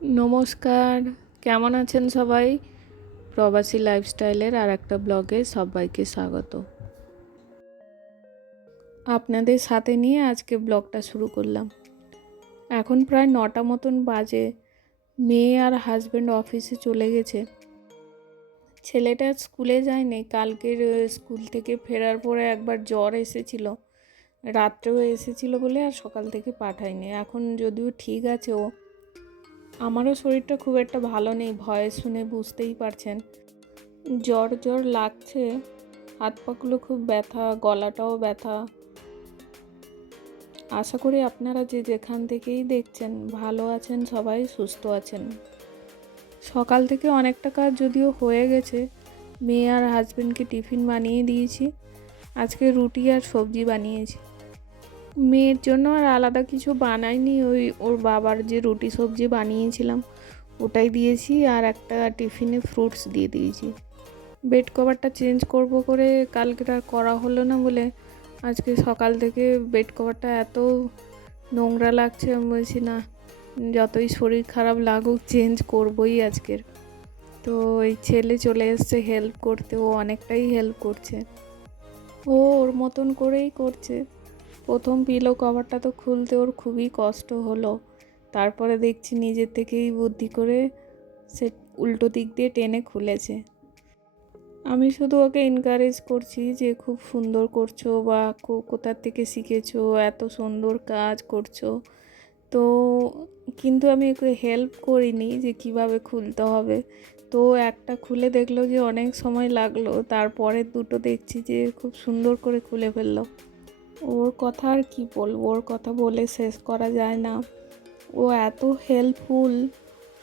নমস্কার, কেমন আছেন সবাই? প্রবাসী লাইফস্টাইলের আর একটা ব্লগে সবাইকে স্বাগত। আপনাদের সাথে নিয়ে আজকে ব্লগটা শুরু করলাম। এখন প্রায় 9টা মতন বাজে। মেয়ে আর হাজব্যান্ড অফিসে চলে গেছে। ছেলেটা স্কুলে যায়নি, কালকের স্কুল থেকে ফেরার পরে একবার জ্বর এসেছিল, রাত্রেও এসেছিল বলে আর সকাল থেকে পাঠায়নি। এখন যদিও ঠিক আছে ও। আমারও শরীরটা খুব একটা ভালো নেই, ভয়েস শুনে বুঝতেই পারছেন। জ্বর জ্বর লাগছে, হাত পাগুলো খুব ব্যথা, গলাটাও ব্যথা। আশা করি আপনারা যে যেখান থেকেই দেখছেন ভালো আছেন, সবাই সুস্থ আছেন। সকাল থেকে অনেকটা কাজ যদিও হয়ে গেছে। মেয়ে আর হাজব্যান্ডকে টিফিন বানিয়ে দিয়েছি। আজকে রুটি আর সবজি বানিয়েছি। মেয়ের জন্য আর আলাদা কিছু বানাইনি, ওর বাবার যে রুটি সবজি বানিয়েছিলাম ওটাই দিয়েছি, আর একটা টিফিনে ফ্রুটস দিয়ে দিয়েছি। বেড কভারটা চেঞ্জ করব করে কালকে আর করা হলো না বলে আজকে সকাল থেকে বেড কভারটা এত নোংরা লাগছে, আমি বলছি না, যতই শরীর খারাপ লাগুক চেঞ্জ করবই আজকের। তো এই ছেলে চলে এসছে হেল্প করতে, ও অনেকটাই হেল্প করছে, ও ওর মতন করেই করছে। প্রথম পিলো কভারটা তো খুলতে ওর খুবই কষ্ট হলো, তারপরে দেখছি নিজের থেকেই বুদ্ধি করে সে উল্টো দিক দিয়ে টেনে খুলেছে। আমি শুধু ওকে এনকারেজ করছি যে খুব সুন্দর করছো, বা কোথা থেকে শিখেছো, এত সুন্দর কাজ করছো। তো কিন্তু আমি ওকে হেল্প করিনি যে কিভাবে খুলতে হবে। তো একটা খুলে দেখলো যে অনেক সময় লাগলো, তারপরে দুটো দেখছি যে খুব সুন্দর করে খুলে ফেললো। ওর কথা আর কি বলবো, ওর কথা বলে শেষ করা যায় না। ও এত হেল্পফুল,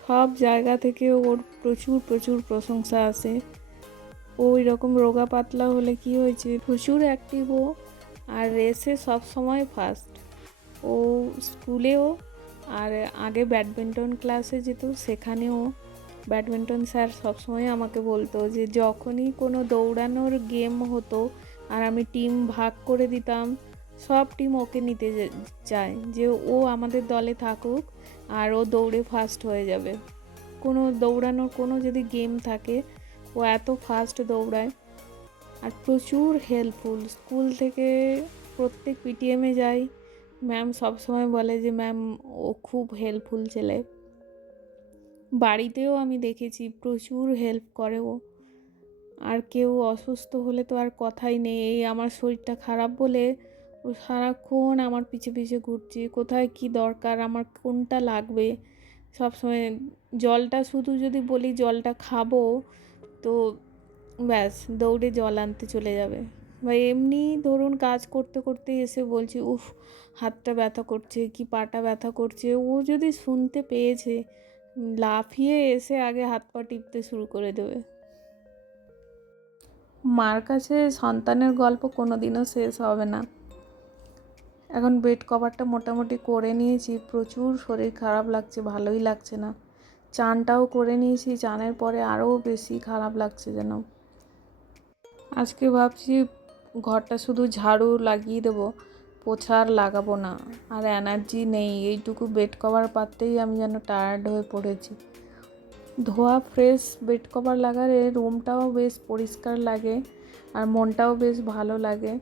সব জায়গা থেকে ওর প্রচুর প্রচুর প্রশংসা আসে। ওই রকম রোগা পাতলা হলে কি হয়েছে, প্রচুর অ্যাক্টিভ ও, আর রেসে সব সময় ফার্স্ট। ও স্কুলেও, আর আগে ব্যাডমিন্টন ক্লাসে যেত, সেখানেও ব্যাডমিন্টন স্যার সবসময় আমাকে বলতো যে যখনই কোনো দৌড়ানোর গেম হতো আর আমি টিম ভাগ করে দিতাম, সব টিম ওকে নিতে চায় যে ও আমাদের দলে থাকুক আর ও দৌড়ে ফার্স্ট হয়ে যাবে। কোনো দৌড়ানোর কোনো যদি গেম থাকে, ও এত ফাস্ট দৌড়ায়। আর প্রচুর হেল্পফুল, স্কুল থেকে প্রত্যেক পিটিএমে যাই, ম্যাম সবসময় বলে যে ম্যাম ও খুব হেল্পফুল ছেলে। বাড়িতেও আমি দেখেছি প্রচুর হেল্প করে ও। আর কেউ অসুস্থ হলে তো আর কথাই নেই, এই আমার শরীরটা খারাপ বলে ও সারাক্ষণ আমার পিছে পিছে ঘুরছে, কোথায় কি দরকার, আমার কোনটা লাগবে। সবসময় জলটা, শুধু যদি বলি জলটা খাবো, তো ব্যাস দৌড়ে জল আনতে চলে যাবে। বা এমনি ধরুন কাজ করতে করতে এসে বলছি উফ হাতটা ব্যথা করছে কি পাটা ব্যথা করছে, ও যদি শুনতে পেয়েছে লাফিয়ে এসে আগে হাত পা টিপতে শুরু করে দেবে। মার কাছে সন্তানের গল্প কোনোদিনও শেষ হবে না। এখন বেড কভারটা মোটামুটি করে নিয়েছি, প্রচুর শরীর খারাপ লাগছে, ভালোই লাগছে না। চানটাও করে নিয়েছি, চানের পরে আরও বেশি খারাপ লাগছে যেন। আজকে ভাবছি ঘরটা শুধু ঝাড়ু লাগিয়ে দেবো, পোছা আর লাগাবো না। আর এনার্জি নেই, এইটুকু বেড কভার পাততেই আমি যেন টায়ার্ড হয়ে পড়েছি। ধোয়া ফ্রেশ বেড কভার লাগালে রুমটাও বেশ পরিষ্কার লাগে আর মনটাও বেশ ভালো লাগে।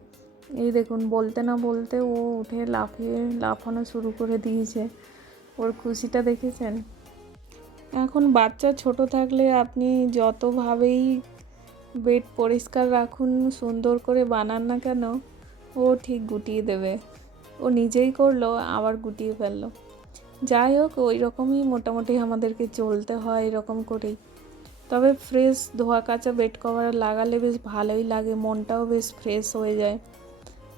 এই দেখুন বলতে না বলতে ও উঠে লাফানো শুরু করে দিয়েছে, ওর খুশিটা দেখেছেন? এখন বাচ্চা ছোট থাকলে আপনি যতভাবেই বেড পরিষ্কার রাখুন, সুন্দর করে বানান না কেন, ও ঠিক গুটিয়ে দেবে। ও নিজেই করলো আবার গুটিয়ে ফেললো। যাই হোক, ওই রকমই মোটামুটি আমাদেরকে চলতে হয়, এরকম করেই। তবে ফ্রেশ ধোয়া কাচা বেড কভার লাগালে বেশ ভালোই লাগে, মনটাও বেশ ফ্রেশ হয়ে যায়।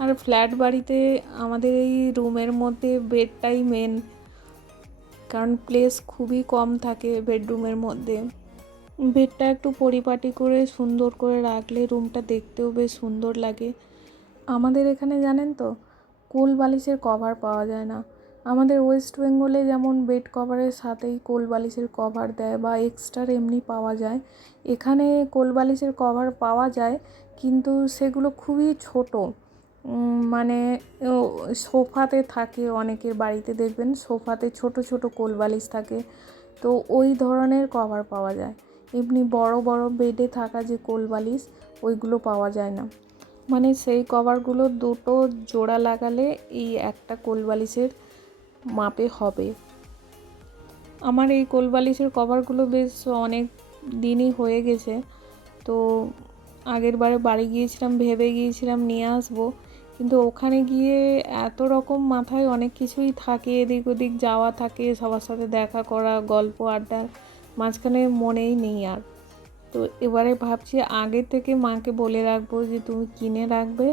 আর ফ্ল্যাট বাড়িতে আমাদের এই রুমের মধ্যে বেডটাই মেন, কারণ প্লেস খুবই কম থাকে বেডরুমের মধ্যে। বেডটা একটু পরিপাটি করে সুন্দর করে রাখলে রুমটা দেখতেও বেশ সুন্দর লাগে। আমাদের এখানে জানেন তো কোল বালিশের কভার পাওয়া যায় না। আমাদের ওয়েস্ট বেঙ্গলে যেমন বেড কভারের সাথেই কোল বালিশের কভার দেয় বা এক্সট্রা এমনি পাওয়া যায়, এখানে কোল বালিশের কভার পাওয়া যায় কিন্তু সেগুলো খুবই ছোট। মানে সোফাতে থাকে, অনেকের বাড়িতে দেখবেন সোফাতে ছোট ছোট কোল বালিশ থাকে, তো ওই ধরনের কভার পাওয়া যায়। এমনি বড় বড় বেডে থাকা যে কোলবালিশ ওইগুলো পাওয়া যায় না। মানে সেই কভারগুলো দুটো জোড়া লাগালে এই একটা কোলবালিশের মাপে হবে। আমার এই কোলবালিশের কভারগুলো বেশ অনেক দিনই হয়ে গেছে। তো আগের বারে বাড়ি গিয়েছিলাম, ভেবে গিয়েছিলাম নিয়ে আসবো, কিন্তু ওখানে গিয়ে এত রকম মাথায় অনেক কিছুই থাকে, এদিক ওদিক যাওয়া থাকে, সবার সাথে দেখা করা, গল্প আড্ডার মাঝখানে মনেই নেই আর। তো এবারে ভাবছি আগে থেকে মাকে বলে রাখবো যে তুমি কিনে রাখবে,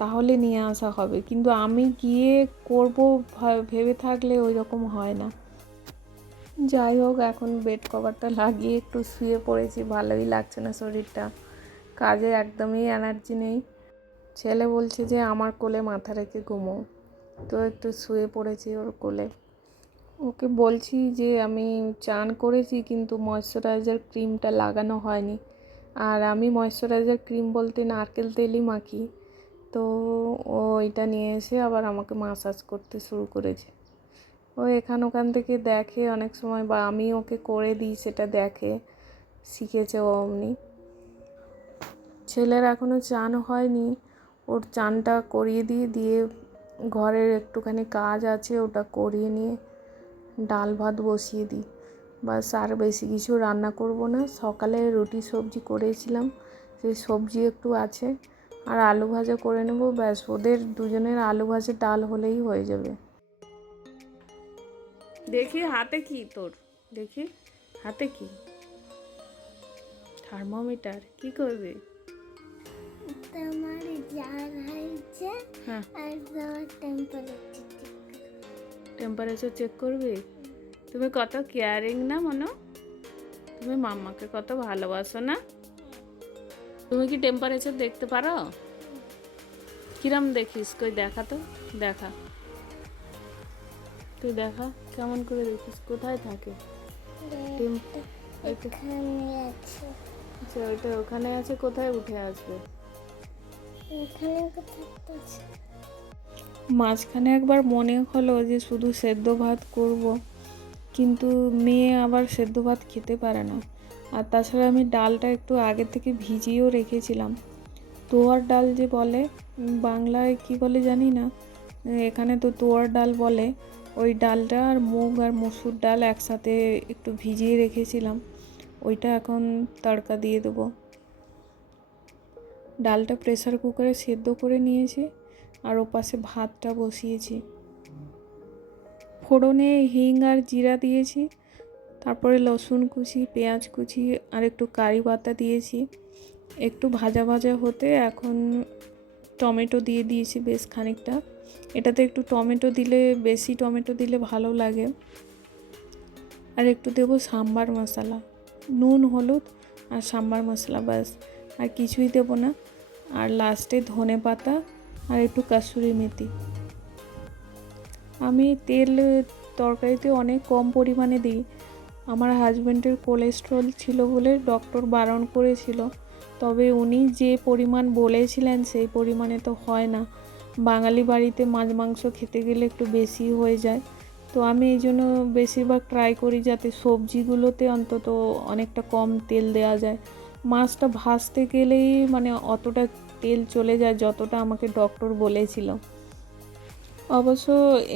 তাহলে নিয়ে আসা হবে। কিন্তু আমি গিয়ে করব ভেবে থাকলে ওই রকম হয় না। যাই হোক, এখন বেড কভারটা লাগিয়ে একটু শুয়ে পড়েছি, ভালোই লাগছে না শরীরটা, কাজে একদমই এনার্জি নেই। ছেলে বলছে যে আমার কোলে মাথা রেখে ঘুমো, তো একটু শুয়ে পড়েছি ওর কোলে। ওকে বলছি যে আমি চান করেছি কিন্তু ময়শ্চারাইজার ক্রিমটা লাগানো হয়নি, আর আমি ময়শ্চারাইজার ক্রিম বলতে নারকেল তেলই মাখি। তো ও এটা নিয়ে এসে আবার আমাকে মাসাজ করতে শুরু করেছে। ও এখান ওখান থেকে দেখে অনেক সময়, বা আমি ওকে করে দিই, সেটা দেখে শিখেছে ও অমনি। ছেলের এখনও চান হয়নি, ওর চানটা করিয়ে দিয়ে ঘরের একটুখানি কাজ আছে ওটা করিয়ে নিয়ে ডাল ভাত বসিয়ে দিই। বাস, আর বেশি কিছু রান্না করব না। সকালে রুটি সবজি করেছিলাম, সেই সবজি একটু আছে, আর আলু ভাজা করে নেব, ব্যাস। ওদের দুজনের আলু ভাজা ডাল হলেই হয়ে যাবে। দেখি হাতে কি তোর, দেখি হাতে কি, থার্মোমিটার। কি করবে? তোমার জ্বর হয়েছে হ্যাঁ, আর তোমার টেম্পারেচার চেক করবে। তুমি কত কেয়ারিং না মনো, তুমি মাম্মাকে কত ভালোবাসো না। তুমি কি টেম্পারেচার দেখতে পারো? কিরম দেখিস? কই দেখা তো, দেখা, তুই দেখা কেমন করে দেখিস, কোথায় থাকে? আচ্ছা, ওইটা ওখানে আছে, কোথায় উঠে আসবে? মাঝখানে একবার মনে হলো যে শুধু সেদ্ধ ভাত করব, কিন্তু মেয়ে আবার সেদ্ধ ভাত খেতে পারে না। আর তাছাড়া আমি ডালটা একটু আগে থেকে ভিজিয়েও রেখেছিলাম। তোয়ার ডাল যে বলে, বাংলায় কি বলে জানি না, এখানে তো তোয়ার ডাল বলে। ওই ডালটা আর মুগ আর মসুর ডাল একসাথে একটু ভিজিয়ে রেখেছিলাম, ওইটা এখন তড়কা দিয়ে দেবো। ডালটা প্রেসার কুকারে সেদ্ধ করে নিয়েছি, আর ওপাশে ভাতটা বসিয়েছি। ফোড়নে হিং আর জিরা দিয়েছি, তারপরে রসুন কুচি, পেঁয়াজ কুচি আর একটু কারি পাতা দিয়েছি। একটু ভাজা ভাজা হতে এখন টমেটো দিয়ে দিয়েছি বেশ খানিকটা। এটাতে একটু টমেটো দিলে, বেশি টমেটো দিলে ভালো লাগে। আর একটু দেবো সাম্বার মশলা, নুন হলুদ আর সাম্বার মশলা, ব্যাস। আর কিছুই দেবো না। আর লাস্টে ধনে পাতা আর একটু কাসুরি মেথি। আমি তেল তরকারিতে অনেক কম পরিমাণে দিই। আমার হাজব্যান্ডের কোলেস্ট্রল ছিল বলে ডক্টর বারণ করেছিল, তবে উনি যে পরিমাণ বলেছিলেন সেই পরিমাণে তো হয় না। বাঙালি বাড়িতে মাছ মাংস খেতে গেলে একটু বেশি হয়ে যায়। তো আমি এই জন্য বেশিরভাগ ট্রাই করি যাতে সবজিগুলোতে অন্তত অনেকটা কম তেল দেওয়া যায়। মাছটা ভাজতে গেলেই মানে অতটা তেল চলে যায় যতটা আমাকে ডক্টর বলেছিল। অবশ্য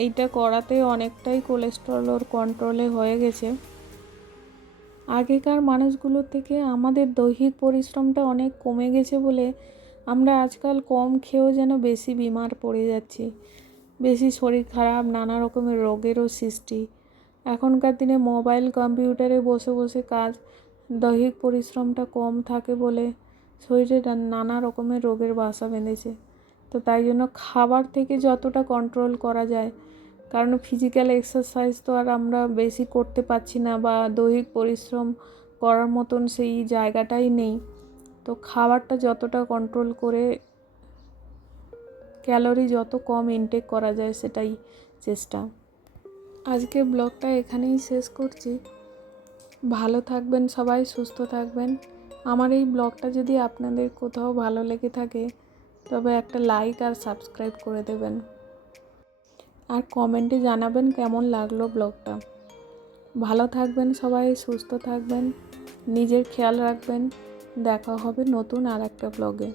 এইটা করাতে অনেকটাই কোলেস্ট্রল ওর কন্ট্রোলে হয়ে গেছে। আগেকার মানুষগুলোর থেকে আমাদের দৈহিক পরিশ্রমটা অনেক কমে গেছে বলে আমরা আজকাল কম খেয়েও যেন বেশি বিমার পড়ে যাচ্ছি, বেশি শরীর খারাপ, নানা রকমের রোগেরও সৃষ্টি। এখনকার দিনে মোবাইল কম্পিউটারে বসে বসে কাজ, দৈহিক পরিশ্রমটা কম থাকে বলে শরীরে নানা রকমের রোগের বাসা বেঁধেছে। তো তাই জন্য খাবার থেকে যতটা কন্ট্রোল করা যায়, কারণ ফিজিক্যাল এক্সারসাইজ তো আর আমরা বেশি করতে পারছি না, বা দৈহিক পরিশ্রম করার মতন সেই জায়গাটাই নেই। তো খাবারটা যতটা কন্ট্রোল করে, ক্যালোরি যত কম ইনটেক করা যায় সেটাই চেষ্টা। আজকে ব্লগটা এখানেই শেষ করছি। ভালো থাকবেন সবাই, সুস্থ থাকবেন। আমার এই ব্লগটা যদি আপনাদের কোথাও ভালো লেগে থাকে তবে একটা লাইক আর সাবস্ক্রাইব করে দেবেন, আর কমেন্টে জানাবেন কেমন লাগলো ব্লগটা। ভালো থাকবেন সবাই, সুস্থ থাকবেন, নিজের খেয়াল রাখবেন। দেখা হবে নতুন আর একটা ব্লগে।